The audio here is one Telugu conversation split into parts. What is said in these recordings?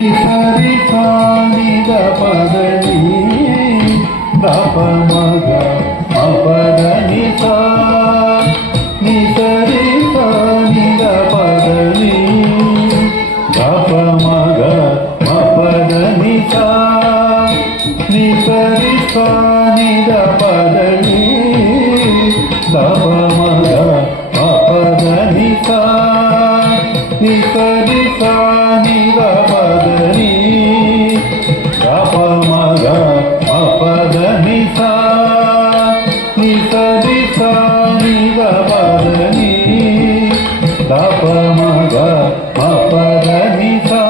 సరి సాని ద పదని దప మగ మపదని సా ని సరి సాని ద పదని దప మగ మపదని సా ని సరి సాని ద పదని దప మగ మపదని సా ని సరి సాని ద పదని దప మగ మపదని సా ని సరి సాని ద పదని దప మగ మపదని సా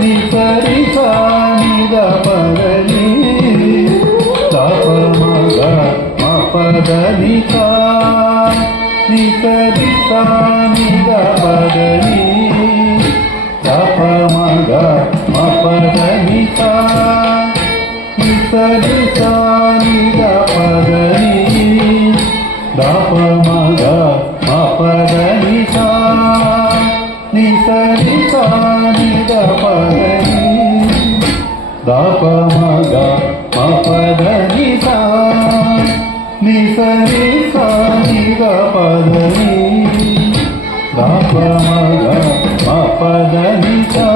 ని సరి సాని ద పదని దప మగ మపదని సా ని సరి సాని ద పదని దప మగ మపదని సా ని సరి సాని ద పదని దప మగ మపదని సా ని సరి సాని ద పదని దప మగ మపదని సా ని సరి సాని ద పదని దప మగ మపదని సా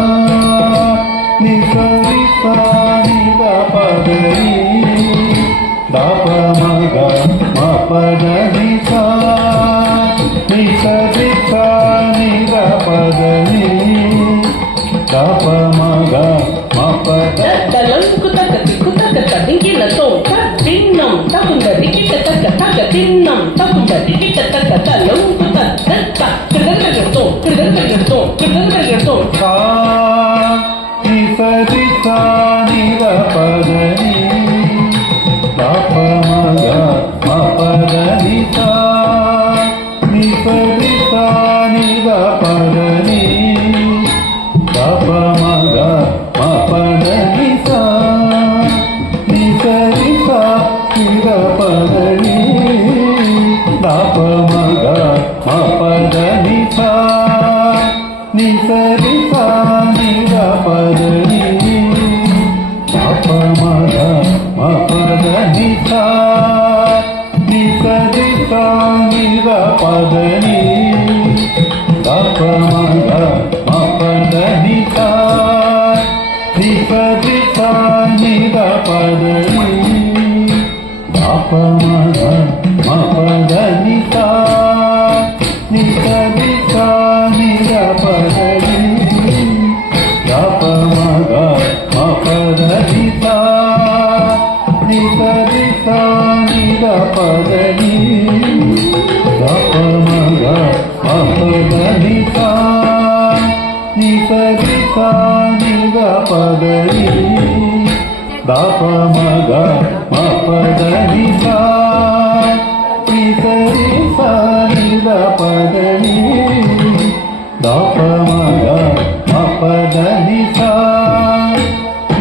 ని సరి సాని ద పదని దప మగ మపదని సా ని సరి సాని ద పదని దప మగ మపదని తిన్నం తకుందరి కిట తక్క తక్క తిన్నం తకుందరి కిట తక్క తలంకు తక్క కిడగడగడతో కిడగడగడతో కిడగడగడతో సా ని సరి సాని ద పదని దప మగ మపదని సా ని సరి సాని ద పదని దప మగ మపదని సా ని సరి సాని ద పదని దప మగ మపదని సా ని సరి సాని ద పదని దప మగ మపదని సా ని సరి సాని ద పదని దప మగ మపదని సా ని సరి సాని ద పదని దప మగ మపదని సా ని సరి సాని ద పదని దప మగ మపదని సా ని సరి సాని ద పదని దప మగ మపదని సా ని సరి సాని ద పదని దప మగ మపదని సా ని సరి సాని ద పదని దప మగ మపదని సా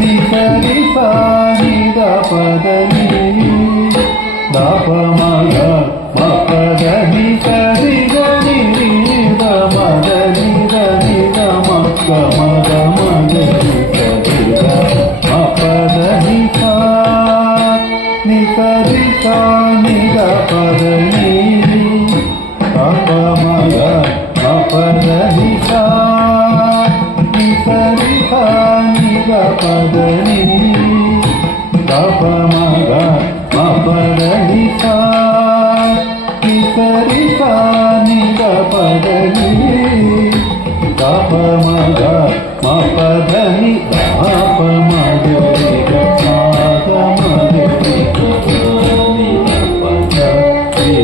ని సరి సాని ద పదని దప మగ మపదని సరి గని ద మదని దని ద మగ మగ మదని సరి ద మపదని సా ని సరి సాని ద పదని దప మగ మపదని సా ని సరి సాని ద పదని దప మగ మపదని సా ని సరి సాని ద పదని దప మగ మపదని దప మగరి గ మగరి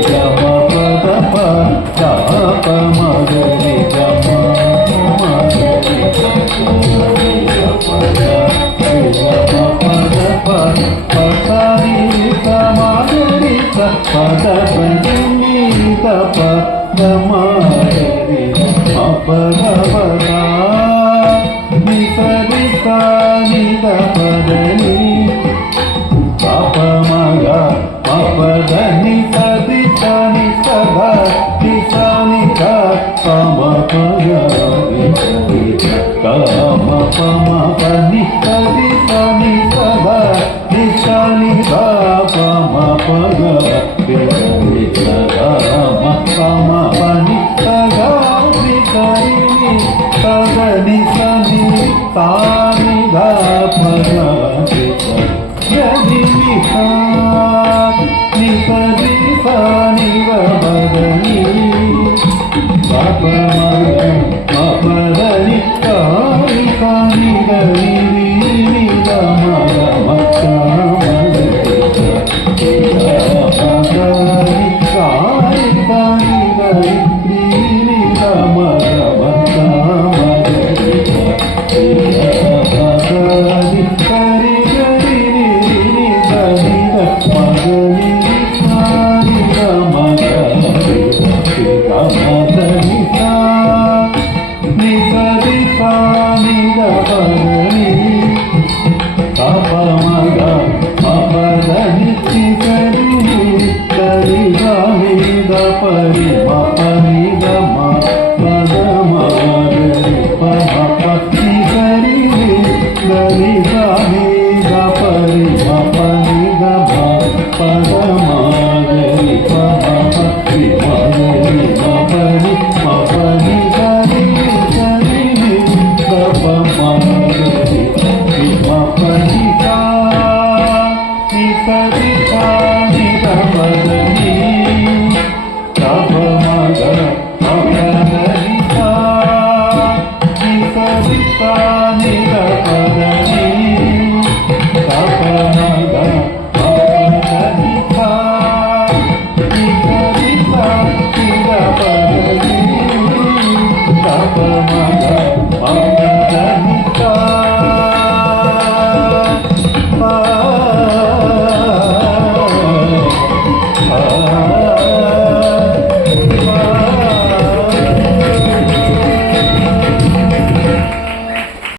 గ మపదప దప మగరి గ మగరి మపదప పసరి సమాగరి పదపని దప దమగరి మపదప ని సరి సాని ద పదని దప మగ మపదని సరి సాని సభ ని సాని ద పమ పగరి కమ పమ పని పది పని పద నిశాని పమ పగ వికరి సగమ పమ పని పగ వికరి సగని సని తాని గా పగ గది నిహా నిపది సాని వదని పదని కాని కాని గని ని గమ గమ కామని కాని కాని గని ని గమ గమ కామని పదని కరి గరి ని గని మగని కాని గమ గరి గమదని నిపది కాని గని తపమగ మపదని చికరి కరి గాని దపరి మపని గమ పదమ గరి పమ చికరి గరి గాని దపరి మపని గమ పదమ గరి పమ మగరి మపని మపని గరి గరి దపమ గరి మపని కా నిపది కాని దపదని తపమగ మపదని కా నిపది కాని దపదని